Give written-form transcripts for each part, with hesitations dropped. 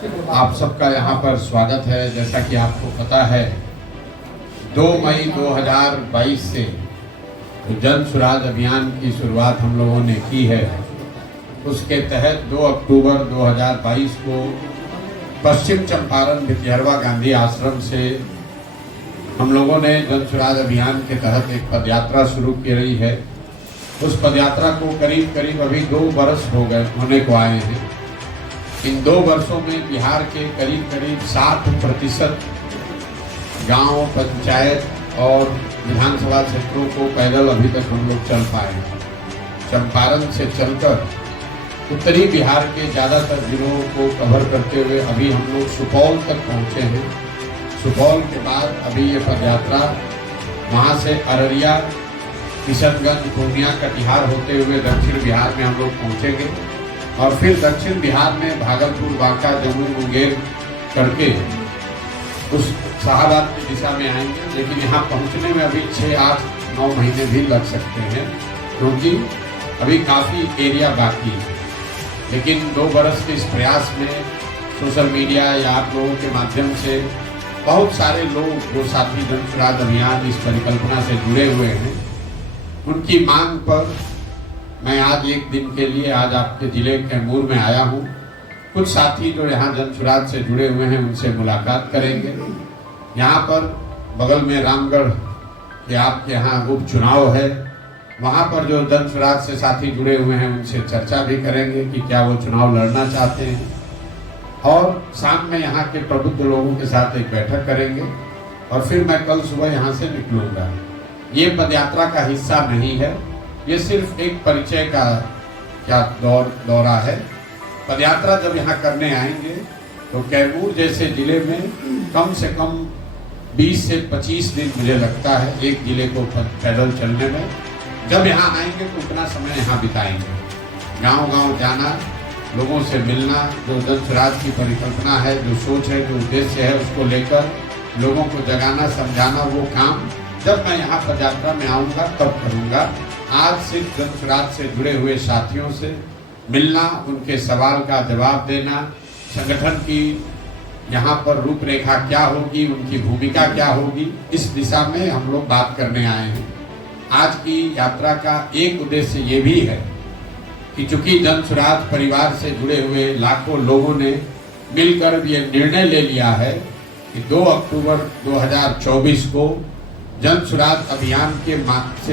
आप सबका यहाँ पर स्वागत है। जैसा कि आपको पता है 2 मई 2022 से जन सुराज अभियान की शुरुआत हम लोगों ने की है। उसके तहत 2 अक्टूबर 2022 को पश्चिम चंपारण भितिहरवा गांधी आश्रम से हम लोगों ने जन सुराज अभियान के तहत एक पदयात्रा शुरू की रही है। उस पदयात्रा को करीब करीब अभी 2 वर्ष होने को आए हैं। इन 2 वर्षों में बिहार के करीब करीब 60% गांव, पंचायत और विधानसभा क्षेत्रों को पैदल अभी तक हम लोग चल पाए हैं। चंपारण से चलकर उत्तरी बिहार के ज़्यादातर जिलों को कवर करते हुए अभी हम लोग सुपौल तक पहुँचे हैं। सुपौल के बाद अभी ये पदयात्रा वहाँ से अररिया, किशनगंज, पूर्णिया, कटिहार होते हुए दक्षिण बिहार में हम लोग पहुँचेंगे और फिर दक्षिण बिहार में भागलपुर, बांका, जमुई, मुंगेर करके उस शाहबाद की दिशा में आएंगे। लेकिन यहाँ पहुँचने में अभी 6, 8, 9 महीने भी लग सकते हैं क्योंकि अभी काफ़ी एरिया बाकी है। लेकिन 2 बरस के इस प्रयास में सोशल मीडिया या आप लोगों के माध्यम से बहुत सारे लोग जो साथी जन सुराज अभियान इस परिकल्पना से जुड़े हुए हैं, उनकी मांग पर मैं आज एक दिन के लिए आज आपके ज़िले कैमूर में आया हूँ। कुछ साथी जो यहाँ जन सुराज से जुड़े हुए हैं उनसे मुलाकात करेंगे। यहाँ पर बगल में रामगढ़ के आपके यहाँ उपचुनाव है, वहाँ पर जो जन सुराज से साथी जुड़े हुए हैं उनसे चर्चा भी करेंगे कि क्या वो चुनाव लड़ना चाहते हैं। और शाम में यहाँ के प्रबुद्ध लोगों के साथ एक बैठक करेंगे और फिर मैं कल सुबह यहाँ से निकलूँगा। ये पदयात्रा का हिस्सा नहीं है, ये सिर्फ एक परिचय का दौरा है। पदयात्रा जब यहाँ करने आएंगे तो कैमूर जैसे ज़िले में कम से कम 20 से 25 दिन मुझे लगता है एक ज़िले को पैदल चलने में। जब यहाँ आएंगे तो उतना समय यहाँ बिताएंगे, गांव-गांव जाना, लोगों से मिलना, जो जन सुराज की परिकल्पना है, जो सोच है, जो उद्देश्य है, उसको लेकर लोगों को जगाना, समझाना, वो काम जब मैं यहाँ पदयात्रा में आऊँगा तब करूँगा। आज सिर्फ जन सुराज से जुड़े हुए साथियों से मिलना, उनके सवाल का जवाब देना, संगठन की यहाँ पर रूपरेखा क्या होगी, उनकी भूमिका क्या होगी, इस दिशा में हम लोग बात करने आए हैं। आज की यात्रा का एक उद्देश्य ये भी है कि चूंकि जन सुराज परिवार से जुड़े हुए लाखों लोगों ने मिलकर ये निर्णय ले लिया है कि 2 अक्टूबर 2024 को जन सुराज अभियान के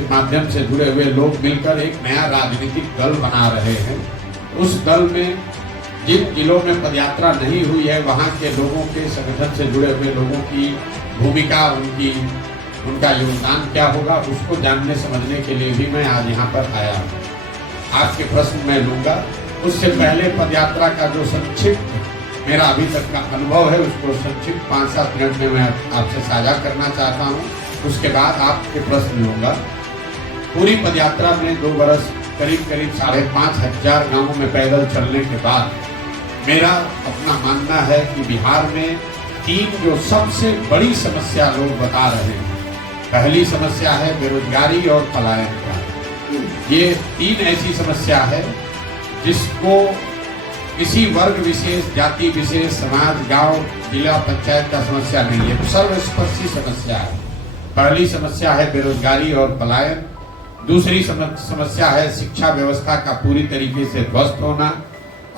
माध्यम से जुड़े हुए लोग मिलकर एक नया राजनीतिक दल बना रहे हैं। उस दल में जिन जिलों में पदयात्रा नहीं हुई है वहाँ के लोगों के, संगठन से जुड़े हुए लोगों की भूमिका, उनका योगदान क्या होगा, उसको जानने समझने के लिए भी मैं आज यहाँ पर आया हूँ। आपके प्रश्न मैं लूँगा। उससे पहले पदयात्रा का जो संक्षिप्त मेरा अभी तक का अनुभव है उसको संक्षिप्त 5-7 मिनट में मैं आपसे साझा करना चाहता हूँ। उसके बाद आपके प्रश्न लूँगा। पूरी पदयात्रा में 2 बरस करीब 5,500 गाँवों में पैदल चलने के बाद मेरा अपना मानना है कि बिहार में 3 जो सबसे बड़ी समस्या लोग बता रहे हैं। पहली समस्या है बेरोजगारी और पलायन का। ये 3 ऐसी समस्या है जिसको किसी वर्ग विशेष, जाति विशेष, समाज, गांव, जिला, पंचायत का समस्या नहीं है, सर्वस्पर्शी समस्या है। पहली समस्या है बेरोजगारी और पलायन। दूसरी समस्या है शिक्षा व्यवस्था का पूरी तरीके से ध्वस्त होना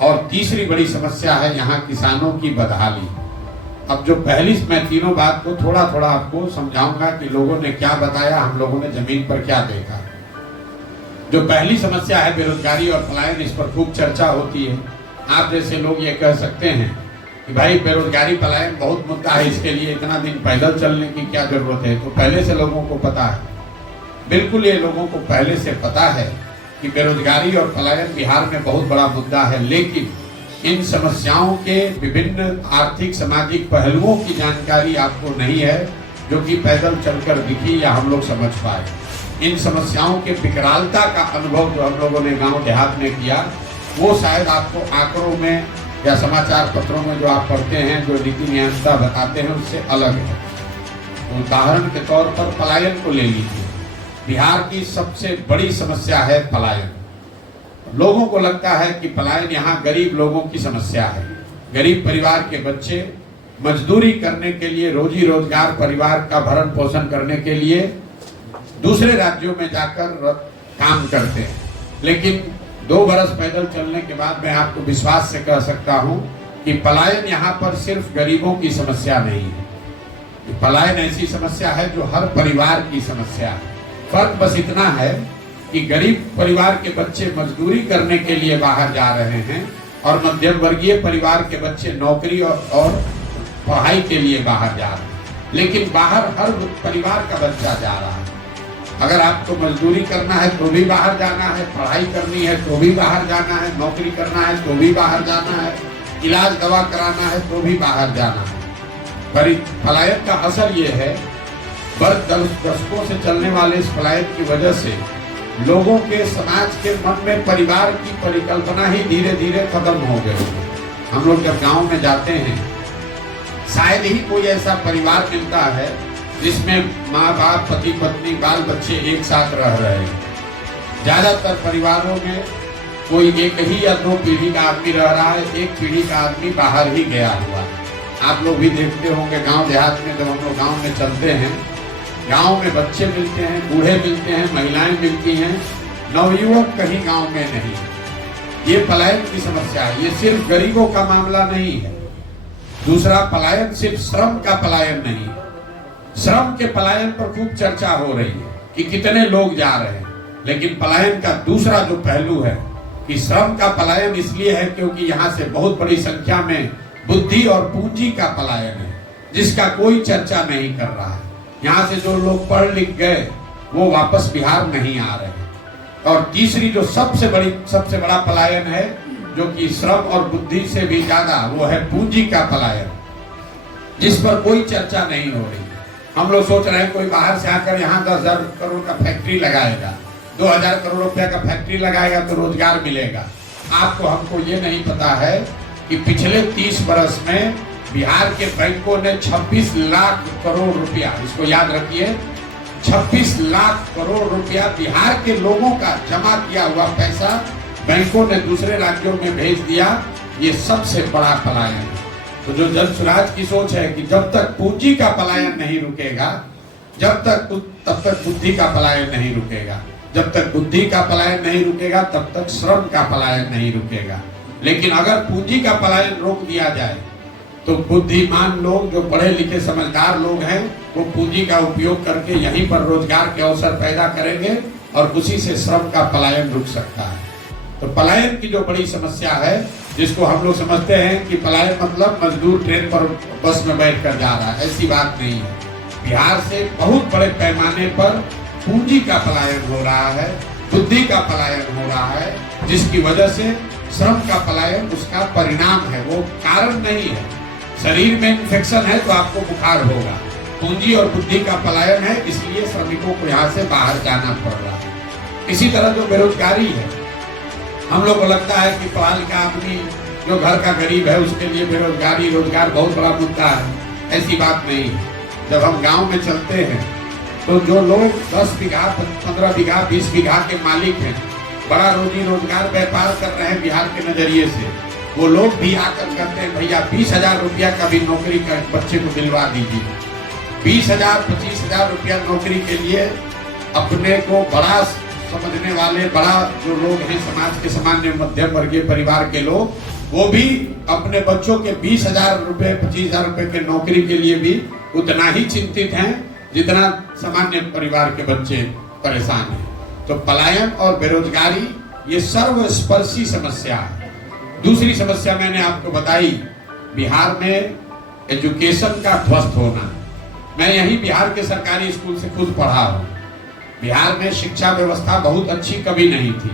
और तीसरी बड़ी समस्या है यहाँ किसानों की बदहाली। अब जो पहली, मैं तीनों बात को थोड़ा थोड़ा आपको समझाऊंगा कि लोगों ने क्या बताया, हम लोगों ने जमीन पर क्या देखा। जो पहली समस्या है बेरोजगारी और पलायन, इस पर खूब चर्चा होती है। आप जैसे लोग ये कह सकते हैं कि भाई बेरोजगारी पलायन बहुत मुद्दा है, इसके लिए इतना दिन पैदल चलने की क्या जरूरत है। तो पहले से लोगों को पता है, बिल्कुल ये लोगों को पहले से पता है कि बेरोजगारी और पलायन बिहार में बहुत बड़ा मुद्दा है। लेकिन इन समस्याओं के विभिन्न आर्थिक, सामाजिक पहलुओं की जानकारी आपको नहीं है जो कि पैदल चलकर दिखी या हम लोग समझ पाए। इन समस्याओं के विकरालता का अनुभव जो हम लोगों ने गांव देहात में किया, वो शायद आपको आंकड़ों में या समाचार पत्रों में जो आप पढ़ते हैं, जो नीति नियंत्रण बताते हैं, उससे अलग है। तो उदाहरण के तौर पर पलायन को ले लीजिए। बिहार की सबसे बड़ी समस्या है पलायन। लोगों को लगता है कि पलायन यहाँ गरीब लोगों की समस्या है, गरीब परिवार के बच्चे मजदूरी करने के लिए, रोजी रोजगार, परिवार का भरण पोषण करने के लिए दूसरे राज्यों में जाकर काम करते हैं। लेकिन 2 बरस पैदल चलने के बाद मैं आपको विश्वास से कह सकता हूं कि पलायन यहाँ पर सिर्फ गरीबों की समस्या नहीं है। पलायन ऐसी समस्या है जो हर परिवार की समस्या है। फर्क बस इतना है कि गरीब परिवार के बच्चे मजदूरी करने के लिए बाहर जा रहे हैं और मध्यम वर्गीय परिवार के बच्चे नौकरी और पढ़ाई के लिए बाहर जा रहे हैं। लेकिन बाहर हर परिवार का बच्चा जा रहा है। अगर आपको मजदूरी करना है तो भी बाहर जाना है, पढ़ाई करनी है तो भी बाहर जाना है, नौकरी करना है तो भी बाहर जाना है, इलाज दवा कराना है तो भी बाहर जाना है। पलायन का असर ये है, दशकों से चलने वाले इस पलायन की वजह से लोगों के, समाज के मन में परिवार की परिकल्पना ही धीरे धीरे खत्म हो गई। हम लोग जब गांव में जाते हैं, शायद ही कोई ऐसा परिवार मिलता है जिसमें माँ बाप, पति पत्नी, बाल बच्चे एक साथ रह रहे हैं। ज्यादातर परिवारों में कोई एक ही या 2 पीढ़ी का आदमी रह रहा है, एक पीढ़ी का आदमी बाहर ही गया हुआ। आप लोग भी देखते होंगे गांव देहात में, जब हम लोग गांव में चलते हैं, गांव में बच्चे मिलते हैं, बूढ़े मिलते हैं, महिलाएं मिलती हैं, नवयुवक कहीं गांव में नहीं। ये पलायन की समस्या है। ये सिर्फ गरीबों का मामला नहीं है। दूसरा, पलायन सिर्फ श्रम का पलायन नहीं है। श्रम के पलायन पर खूब चर्चा हो रही है कि कितने लोग जा रहे हैं, लेकिन पलायन का दूसरा जो पहलू है कि श्रम का पलायन इसलिए है क्योंकि यहाँ से बहुत बड़ी संख्या में बुद्धि और पूंजी का पलायन है, जिसका कोई चर्चा नहीं कर रहा है। यहाँ से जो लोग पढ़ लिख गए वो वापस बिहार नहीं आ रहे हैं। और तीसरी जो सबसे बड़ा पलायन है, जो कि श्रम और बुद्धि से भी ज्यादा, वो है पूंजी का पलायन, जिस पर कोई चर्चा नहीं हो रही। हम लोग सोच रहे हैं कोई बाहर से आकर यहाँ 10,000 करोड़ का फैक्ट्री लगाएगा, 2,000 करोड़ रुपया का फैक्ट्री लगाएगा तो रोजगार मिलेगा। आपको हमको ये नहीं पता है कि पिछले 30 बरस में बिहार के बैंकों ने 26 लाख करोड़ रुपया, इसको याद रखिए, 26 लाख करोड़ रुपया बिहार के लोगों का जमा किया हुआ पैसा बैंकों ने दूसरे राज्यों में भेज दिया। ये सबसे बड़ा पलायन है। तो जो जन स्वराज की सोच है कि जब तक पूंजी का पलायन नहीं रुकेगा, तब तक बुद्धि का पलायन नहीं रुकेगा। जब तक बुद्धि का पलायन नहीं रुकेगा, तब तक श्रम का पलायन नहीं रुकेगा। लेकिन अगर पूंजी का पलायन रोक दिया जाए तो बुद्धिमान लोग, जो पढ़े लिखे समझदार लोग हैं, वो पूंजी का उपयोग करके यहीं पर रोजगार के अवसर पैदा करेंगे और उसी से श्रम का पलायन रुक सकता है। तो पलायन की जो बड़ी समस्या है, जिसको हम लोग समझते हैं कि पलायन मतलब मजदूर ट्रेन पर, बस में बैठ कर जा रहा है, ऐसी बात नहीं है। बिहार से बहुत बड़े पैमाने पर पूंजी का पलायन हो रहा है, बुद्धि का पलायन हो रहा है, जिसकी वजह से श्रम का पलायन उसका परिणाम है, वो कारण नहीं है। शरीर में इन्फेक्शन है तो आपको बुखार होगा। पूंजी और बुद्धि का पलायन है, इसलिए श्रमिकों को यहाँ से बाहर जाना पड़ रहा है। इसी तरह जो बेरोजगारी है, हम लोग को लगता है कि पढ़ा लिखा आदमी जो घर का गरीब है उसके लिए बेरोजगारी, रोजगार बहुत बड़ा मुद्दा है। ऐसी बात नहीं है। जब हम गांव में चलते हैं तो जो लोग 10 बीघा, 15 बीघा, 20 बीघा के मालिक हैं, बड़ा रोजी रोजगार व्यापार कर रहे हैं बिहार के नजरिए से, वो लोग भी आकर करते हैं, भैया 20,000 रुपया का भी नौकरी का बच्चे को दिलवा दीजिए। 20,000, 25,000 रुपया नौकरी के लिए अपने को बड़ा समझने वाले, बड़ा जो लोग हैं समाज के सामान्य मध्यम वर्गीय परिवार के लोग, वो भी अपने बच्चों के 20,000 रुपये, 25,000 रुपये के नौकरी के लिए भी उतना ही चिंतित हैं जितना सामान्य परिवार के बच्चे परेशान हैं। तो पलायन और बेरोजगारी ये सर्वस्पर्शी समस्या है। दूसरी समस्या मैंने आपको बताई, बिहार में एजुकेशन का ध्वस्त होना। मैं यही बिहार के सरकारी स्कूल से खुद पढ़ा हूँ। बिहार में शिक्षा व्यवस्था बहुत अच्छी कभी नहीं थी,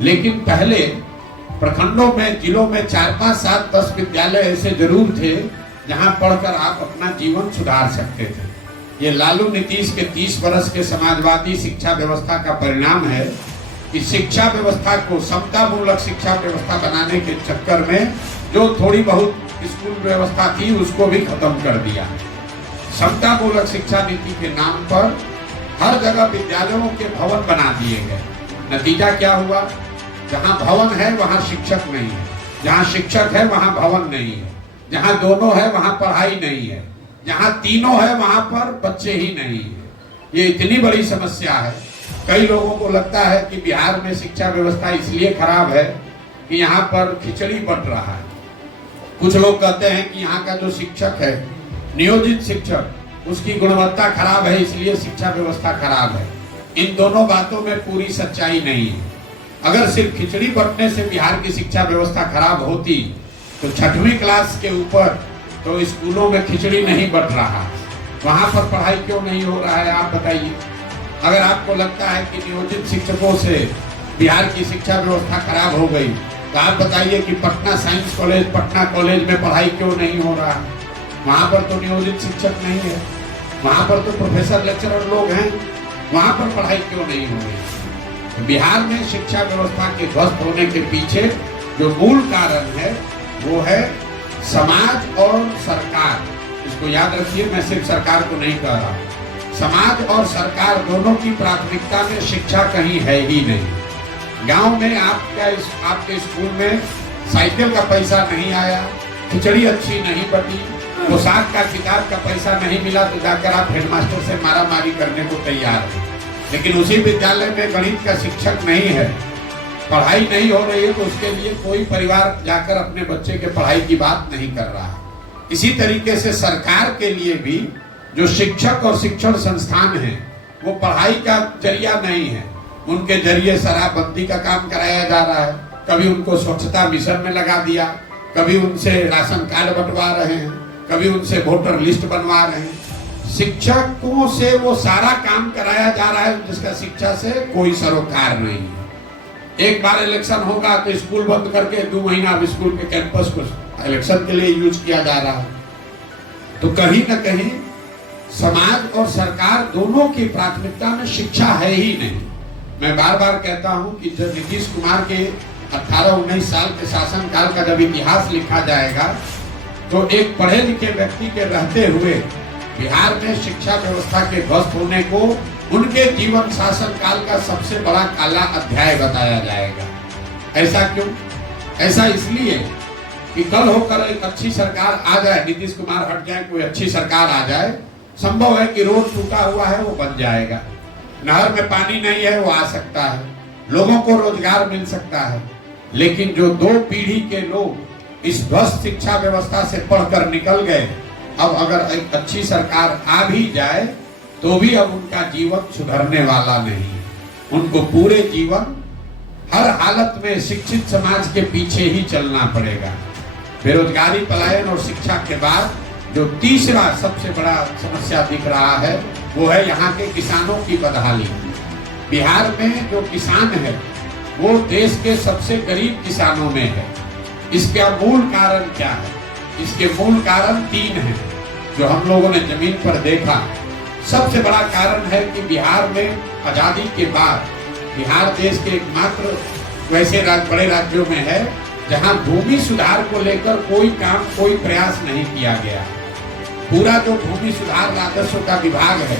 लेकिन पहले प्रखंडों में, जिलों में 4, 5, 7, 10 विद्यालय ऐसे जरूर थे जहां पढ़कर आप अपना जीवन सुधार सकते थे। ये लालू नीतीश के 30 वर्ष के समाजवादी शिक्षा व्यवस्था का परिणाम है कि शिक्षा व्यवस्था को समतामूलक शिक्षा व्यवस्था बनाने के चक्कर में जो थोड़ी बहुत स्कूल व्यवस्था थी उसको भी खत्म कर दिया। समतामूलक शिक्षा नीति के नाम पर हर जगह विद्यालयों के भवन बना दिए गए। नतीजा क्या हुआ? जहाँ भवन है वहाँ शिक्षक नहीं है, जहाँ शिक्षक है वहाँ भवन नहीं है, जहाँ दोनों है वहाँ पढ़ाई नहीं है, जहाँ तीनों है वहाँ पर बच्चे ही नहीं है। ये इतनी बड़ी समस्या है। कई लोगों को लगता है कि बिहार में शिक्षा व्यवस्था इसलिए खराब है कि यहाँ पर खिचड़ी बंट रहा है। कुछ लोग कहते हैं कि यहाँ का जो शिक्षक है, नियोजित शिक्षक, उसकी गुणवत्ता खराब है इसलिए शिक्षा व्यवस्था खराब है। इन दोनों बातों में पूरी सच्चाई नहीं है। अगर सिर्फ खिचड़ी बंटने से बिहार की शिक्षा व्यवस्था खराब होती तो 6वीं क्लास के ऊपर तो स्कूलों में खिचड़ी नहीं बंट रहा, वहां पर पढ़ाई क्यों नहीं हो रहा है, आप बताइए। अगर आपको लगता है कि नियोजित शिक्षकों से बिहार की शिक्षा व्यवस्था खराब हो गई तो आप बताइए कि Patna science college, Patna college में पढ़ाई क्यों नहीं हो रहा। वहां पर तो नियोजित शिक्षक नहीं है, वहां पर तो प्रोफेसर लेक्चरर लोग हैं, वहां पर पढ़ाई क्यों नहीं हो रही। बिहार में शिक्षा व्यवस्था के ध्वस्त होने के पीछे जो मूल कारण है वो है समाज और सरकार। इसको याद रखिए, मैं सिर्फ सरकार को नहीं कह रहा, समाज और सरकार दोनों की प्राथमिकता में शिक्षा कहीं है ही नहीं। गांव में आपके स्कूल में साइकिल का पैसा नहीं आया, खिचड़ी अच्छी नहीं बटी, पोशाक का, किताब का पैसा नहीं मिला तो जाकर आप हेडमास्टर से मारामारी करने को तैयार हैं। लेकिन उसी विद्यालय में गणित का शिक्षक नहीं है, पढ़ाई नहीं हो रही है, तो उसके लिए कोई परिवार जाकर अपने बच्चे के पढ़ाई की बात नहीं कर रहा है। इसी तरीके से सरकार के लिए भी जो शिक्षक और शिक्षण संस्थान हैं वो पढ़ाई का जरिया नहीं है। उनके जरिए शराबबंदी का काम कराया जा रहा है, कभी उनको स्वच्छता मिशन में लगा दिया, कभी उनसे राशन कार्ड बंटवा रहे हैं, कभी उनसे वोटर लिस्ट बनवा रहे हैं। शिक्षकों से वो सारा काम कराया जा रहा है जिसका शिक्षा से कोई सरोकार नहीं है। एक बार इलेक्शन होगा तो स्कूल बंद करके 2 महीना अब स्कूल के कैंपस को इलेक्शन के लिए यूज किया जा रहा है। तो कहीं ना कहीं समाज और सरकार दोनों की प्राथमिकता में शिक्षा है ही नहीं। मैं बार बार कहता हूं कि जब नीतीश कुमार के 18-19 साल के शासनकाल का जब इतिहास लिखा जाएगा तो एक पढ़े लिखे व्यक्ति के रहते हुए बिहार में शिक्षा व्यवस्था के ध्वस्त होने को उनके जीवन शासन काल का सबसे बड़ा काला अध्याय बताया जाएगा। ऐसा क्यों? ऐसा इसलिए कि कल होकर एक अच्छी सरकार आ जाए, नीतीश कुमार हट जाए, कोई अच्छी सरकार आ जाए, संभव है कि रोड टूटा हुआ है वो बन जाएगा, नहर में पानी नहीं है वो आ सकता है, लोगों को रोजगार मिल सकता है। लेकिन जो 2 पीढ़ी के लोग इस ध्वस्त शिक्षा व्यवस्था से पढ़कर निकल गए, अब अगर एक अच्छी सरकार आ भी जाए तो भी अब उनका जीवन सुधरने वाला नहीं। उनको पूरे जीवन हर हालत में शिक्षित समाज के पीछे ही चलना पड़ेगा। बेरोजगारी, पलायन और शिक्षा के बाद जो तीसरा सबसे बड़ा समस्या दिख रहा है वो है यहाँ के किसानों की बदहाली। बिहार में जो किसान है वो देश के सबसे गरीब किसानों में है। इसका मूल कारण क्या है? इसके मूल कारण 3 हैं जो हम लोगों ने जमीन पर देखा। सबसे बड़ा कारण है कि बिहार में आजादी के बाद बिहार देश के एकमात्र वैसे बड़े राज्यों में है जहां भूमि सुधार को लेकर कोई काम, कोई प्रयास नहीं किया गया। पूरा जो भूमि सुधार राजस्व का विभाग है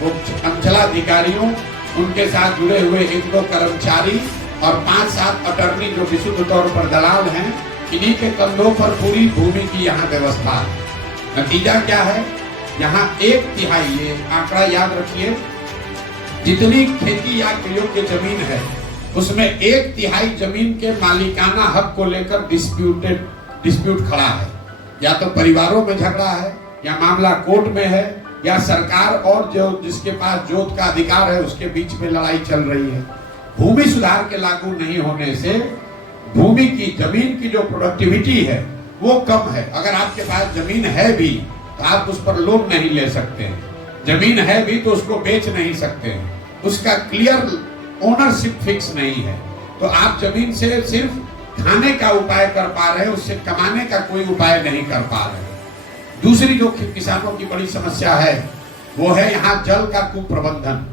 वो अंचलाधिकारियों, उनके साथ जुड़े हुए 1-2 कर्मचारी और 5-7 अटर्नी जो विशुद्ध तौर पर दलाल हैं, इन्हीं के कंधों पर पूरी भूमि की यहाँ व्यवस्था है। नतीजा क्या है? यहाँ 1/3, ये आंकड़ा याद रखिए, जितनी खेती या योग्य जमीन है उसमें 1/3 जमीन के मालिकाना हक को लेकर डिस्प्यूट खड़ा है। या तो परिवारों में झगड़ा है, या मामला कोर्ट में है, या सरकार और जो जिसके पास जोत का अधिकार है उसके बीच में लड़ाई चल रही है। भूमि सुधार के लागू नहीं होने से भूमि की, जमीन की जो प्रोडक्टिविटी है वो कम है। अगर आपके पास जमीन है भी तो आप उस पर लोन नहीं ले सकते हैं, जमीन है भी तो उसको बेच नहीं सकते हैं, उसका क्लियर ओनरशिप फिक्स नहीं है। तो आप जमीन से सिर्फ खाने का उपाय कर पा रहे हैं, उससे कमाने का कोई उपाय नहीं कर पा रहे। दूसरी जो किसानों की बड़ी समस्या है वो है यहाँ जल का कुप्रबंधन।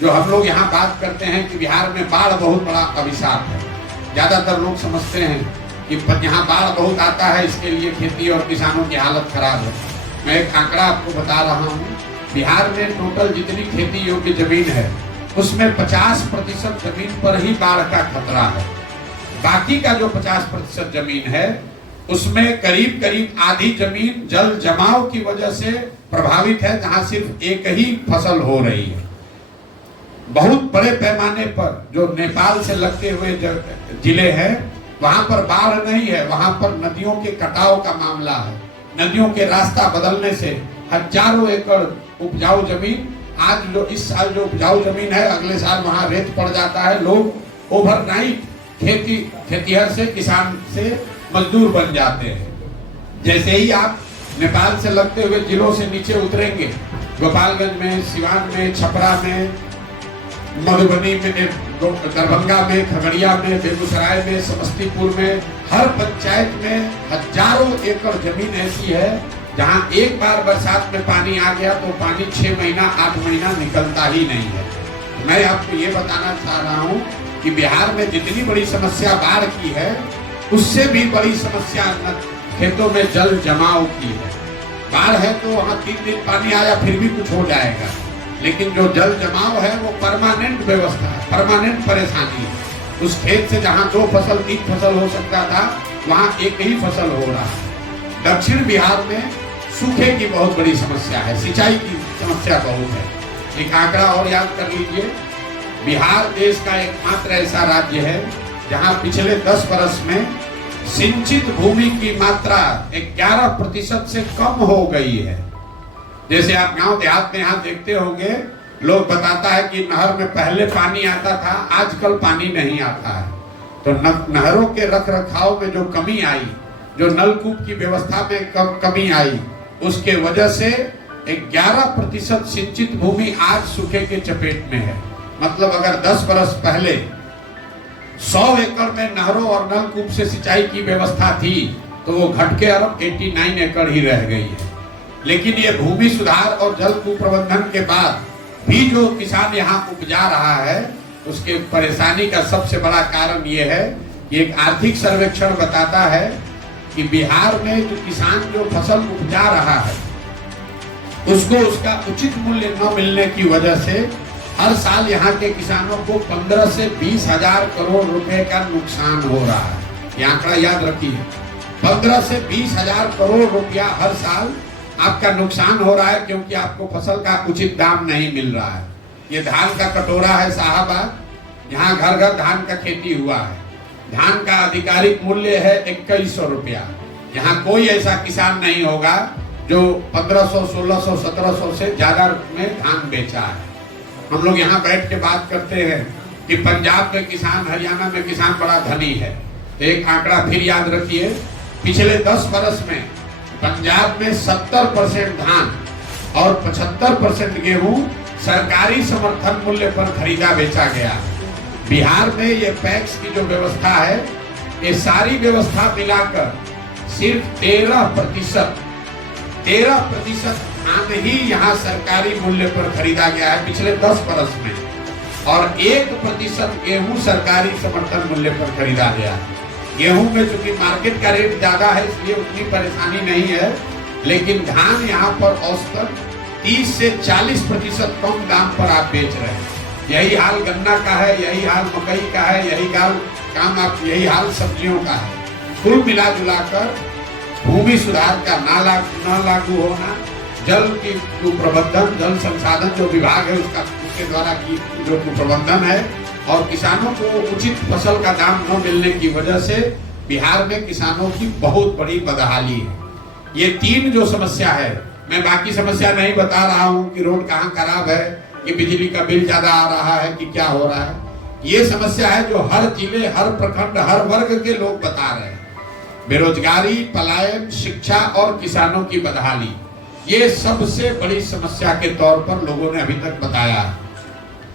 जो हम लोग यहाँ बात करते हैं कि बिहार में बाढ़ बहुत बड़ा अभिशाप है, ज्यादातर लोग समझते हैं कि यहाँ बाढ़ बहुत आता है इसके लिए खेती और किसानों की हालत खराब है। मैं एक आंकड़ा आपको बता रहा हूँ, बिहार में टोटल जितनी खेती योग्य जमीन है उसमें 50% जमीन पर ही बाढ़ का खतरा है। बाकी का जो 50% जमीन है उसमें करीब करीब आधी जमीन जल जमाव की वजह से प्रभावित है, जहां सिर्फ एक ही फसल हो रही है। बहुत बड़े पैमाने पर जो नेपाल से लगते हुए जिले हैं वहां पर बाढ़ नहीं है, वहां पर नदियों के कटाव का मामला है। नदियों के रास्ता बदलने से हजारों एकड़ उपजाऊ जमीन, आज जो इस साल जो उपजाऊ जमीन है अगले साल वहां रेत पड़ जाता है। लोग ओवरनाइट खेतीहर से, किसान से मजदूर बन जाते हैं। जैसे ही आप नेपाल से लगते हुए जिलों से नीचे उतरेंगे, गोपालगंज में, सिवान में, छपरा में, मधुबनी में, दरभंगा में, खगड़िया में, बेगूसराय में, समस्तीपुर में, हर पंचायत में हजारों एकड़ जमीन ऐसी है जहां एक बार बरसात में पानी आ गया तो पानी 6 महीना 8 महीना निकलता ही नहीं है। मैं आपको ये बताना चाह रहा हूं कि बिहार में जितनी बड़ी समस्या बाढ़ की है उससे भी बड़ी समस्या खेतों में जल जमाव की है। बाढ़ है तो वहां 3 दिन पानी आया फिर भी कुछ हो जाएगा, लेकिन जो जल जमाव है वो परमानेंट व्यवस्था है, परमानेंट परेशानी है। उस खेत से जहां 2 फसल 3 फसल हो सकता था वहां एक ही फसल हो रहा है। दक्षिण बिहार में सूखे की बहुत बड़ी समस्या है, सिंचाई की समस्या बहुत है। एक आंकड़ा और याद कर लीजिए, बिहार देश का एकमात्र ऐसा राज्य है जहां पिछले 10 वर्ष में सिंचित भूमि की मात्रा 11% से कम हो गई है। जैसे आप गांव देहात में यहाँ देखते होंगे, लोग बताता है कि नहर में पहले पानी आता था, आजकल पानी नहीं आता है। तो नहरों के रख रखाव में जो कमी आई, जो नलकूप की व्यवस्था में कमी आई, उसके वजह से 11% सिंचित भूमि आज सूखे के चपेट में है। मतलब अगर 10 वर्ष पहले 100 एकड़ में नहरों और नलकूप से सिंचाई की व्यवस्था थी तो वो घट के अब 89 एकड़ ही रह गई है। लेकिन ये भूमि सुधार और जल कुप्रबंधन के बाद भी जो किसान यहाँ उपजा रहा है, उसके परेशानी का सबसे बड़ा कारण ये है कि एक आर्थिक सर्वेक्षण बताता है कि बिहार में जो किसान जो फसल उपजा रहा है उसको उसका उचित मूल्य न मिलने की वजह से हर साल यहाँ के किसानों को 15 से 20 हजार करोड़ रुपए का नुकसान हो रहा है। ये आंकड़ा याद रखिए, 15 से 20 हजार करोड़ रुपया हर साल आपका नुकसान हो रहा है, क्योंकि आपको फसल का उचित दाम नहीं मिल रहा है। ये धान का कटोरा है साहबाद, यहाँ घर घर धान का खेती हुआ है। धान का आधिकारिक मूल्य है 2100 रुपया। यहाँ कोई ऐसा किसान नहीं होगा जो 1500, 1600, 1700 से ज्यादा में धान बेचा है। हम लोग यहाँ बैठ के बात करते हैं कि पंजाब में किसान, हरियाणा में किसान बड़ा धनी है। तो एक आंकड़ा फिर याद रखिए, पिछले 10 वर्ष में पंजाब में 70% धान और 75% गेहूं सरकारी समर्थन मूल्य पर खरीदा बेचा गया। बिहार में ये पैक्स की जो व्यवस्था है, ये सारी व्यवस्था मिलाकर सिर्फ 13% धान ही यहाँ सरकारी मूल्य पर खरीदा गया है पिछले 10 वर्ष में, और 1% गेहूं सरकारी समर्थन मूल्य पर खरीदा गया। गेहूं में चूंकि मार्केट का रेट ज्यादा है इसलिए उतनी परेशानी नहीं है, लेकिन धान यहाँ पर औसतन 30 से 40% कम दाम पर आप बेच रहे हैं। यही हाल गन्ना का है, यही हाल मकई का है, यही हाल सब्जियों का है। कुल मिला जुलाकर भूमि सुधार का न लागू होना, जल की कुप्रबंधन, जल संसाधन जो विभाग है उसके द्वारा की जो कुप्रबंधन है, और किसानों को उचित फसल का दाम न मिलने की वजह से बिहार में किसानों की बहुत बड़ी बदहाली है। ये 3 जो समस्या है, मैं बाकी समस्या नहीं बता रहा हूँ कि रोड कहाँ खराब है, कि बिजली का बिल ज्यादा आ रहा है, कि क्या हो रहा है। ये समस्या है जो हर जिले, हर प्रखंड, हर वर्ग के लोग बता रहे हैं। बेरोजगारी, पलायन, शिक्षा और किसानों की बदहाली, ये सबसे बड़ी समस्या के तौर पर लोगों ने अभी तक बताया है।